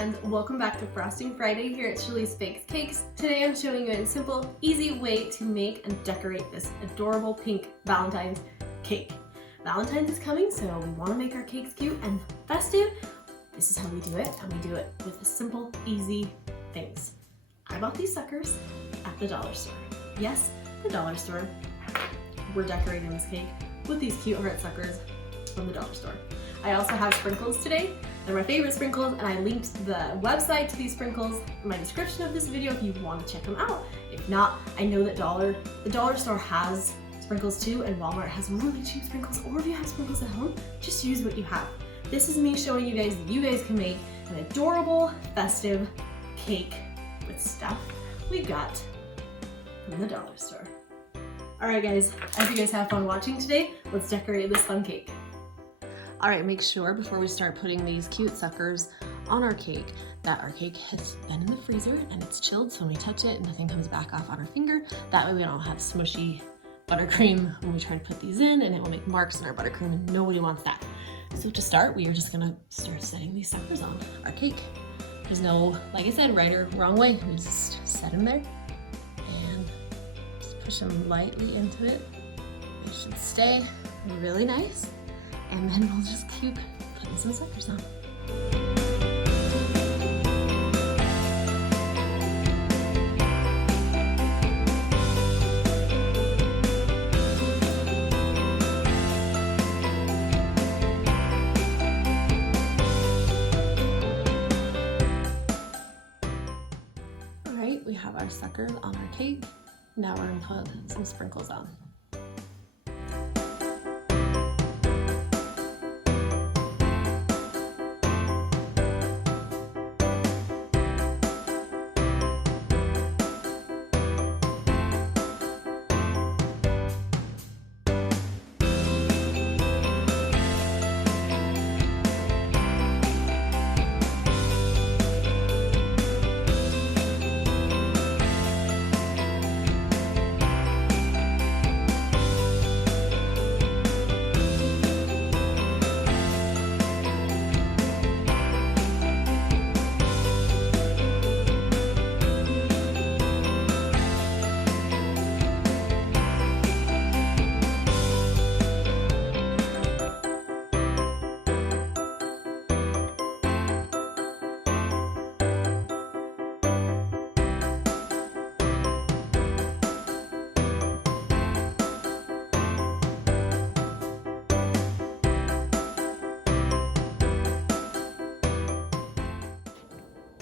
friends, welcome back to Frosting Friday here at CHAEESE Bakes Cakes. Today I'm showing you a simple, easy way to make and decorate this adorable pink Valentine's cake. Valentine's is coming, so we want to make our cakes cute and festive. This is how we do it, and we do it with simple, easy things. I bought these suckers at the dollar store. Yes, the dollar store. We're decorating this cake with these cute heart suckers from the dollar store. I also have sprinkles today. They're my favorite sprinkles, and I linked the website to these sprinkles in my description of this video if you want to check them out. If not, I know that the dollar store has sprinkles too, and Walmart has really cheap sprinkles, or if you have sprinkles at home, just use what you have. This is me showing you guys that you guys can make an adorable, festive cake with stuff we got from the dollar store. Alright guys, I hope you guys have fun watching today. Let's decorate this fun cake. Alright, make sure before we start putting these cute suckers on our cake that our cake has been in the freezer and it's chilled, so when we touch it, nothing comes back off on our finger. That way we don't have smushy buttercream when we try to put these in, and it will make marks in our buttercream, and nobody wants that. So to start, we are just gonna start setting these suckers on our cake. There's no, like I said, right or wrong way. We just set them there and just push them lightly into it. They should stay really nice. And then we'll just keep putting some suckers on. All right, we have our suckers on our cake. Now we're gonna put some sprinkles on.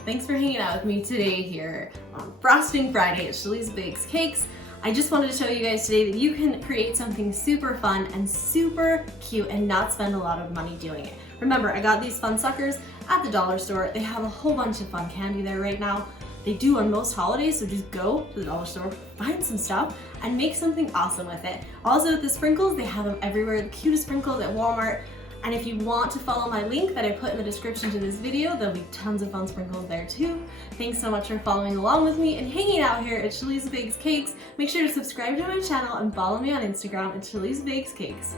Thanks for hanging out with me today here on Frosting Friday at CHAEESE Bakes Cakes. I just wanted to show you guys today that you can create something super fun and super cute and not spend a lot of money doing it. Remember, I got these fun suckers at the dollar store. They have a whole bunch of fun candy there right now. They do on most holidays, so just go to the dollar store, find some stuff, and make something awesome with it. Also with the sprinkles, they have them everywhere. The cutest sprinkles at Walmart. And if you want to follow my link that I put in the description to this video, there'll be tons of fun sprinkles there too. Thanks so much for following along with me and hanging out here at CHAEESE Bakes Cakes. Make sure to subscribe to my channel and follow me on Instagram at CHAEESE Bakes Cakes.